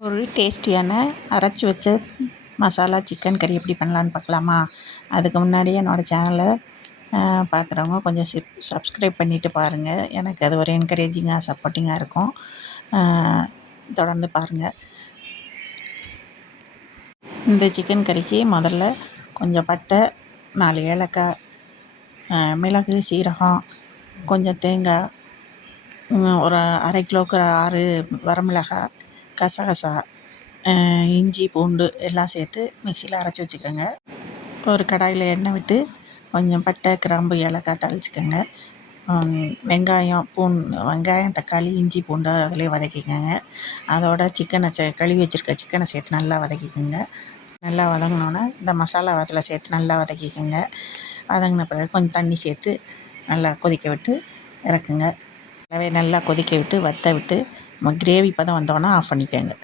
ஒரு டேஸ்டியான அரைச்சி வச்ச மசாலா சிக்கன் கறி எப்படி பண்ணலான்னு பார்க்கலாமா? அதுக்கு முன்னாடி என்னோடய சேனலை பார்க்குறவங்க கொஞ்சம் சப்ஸ்கிரைப் பண்ணிவிட்டு பாருங்கள். எனக்கு அது ஒரு என்கரேஜிங்காக சப்போர்ட்டிங்காக இருக்கும். தொடர்ந்து பாருங்கள். இந்த சிக்கன் கறிக்கு முதல்ல கொஞ்சம் பட்டை, 4 ஏலக்காய், மிளகு, சீரகம், கொஞ்சம் தேங்காய், ஒரு அரை கிலோவுக்கு 6 வரமிளகாய், கசகசா, இஞ்சி, பூண்டு எல்லாம் சேர்த்து மிக்சியில் அரைச்சி வச்சுக்கோங்க. ஒரு கடாயில் எண்ணெய் விட்டு கொஞ்சம் பட்டை, கிராம்பு, ஏலக்காய் தாளிச்சுக்கோங்க. வெங்காயம், தக்காளி, இஞ்சி, பூண்டு அதிலே வதக்கிக்கோங்க. அதோட சிக்கனை கழுவி வச்சுருக்க சிக்கனை சேர்த்து நல்லா வதக்கிக்கோங்க. நல்லா வதங்கினோன்னே இந்த மசாலா அதில் சேர்த்து நல்லா வதக்கிக்கோங்க. வதங்கின பிறகு கொஞ்சம் தண்ணி சேர்த்து நல்லா கொதிக்க விட்டு இறக்குங்க. நல்லா கொதிக்க விட்டு வற்ற விட்டு கிரேவி பதம் வந்தோன்னே ஆஃப் பண்ணிக்கோங்க.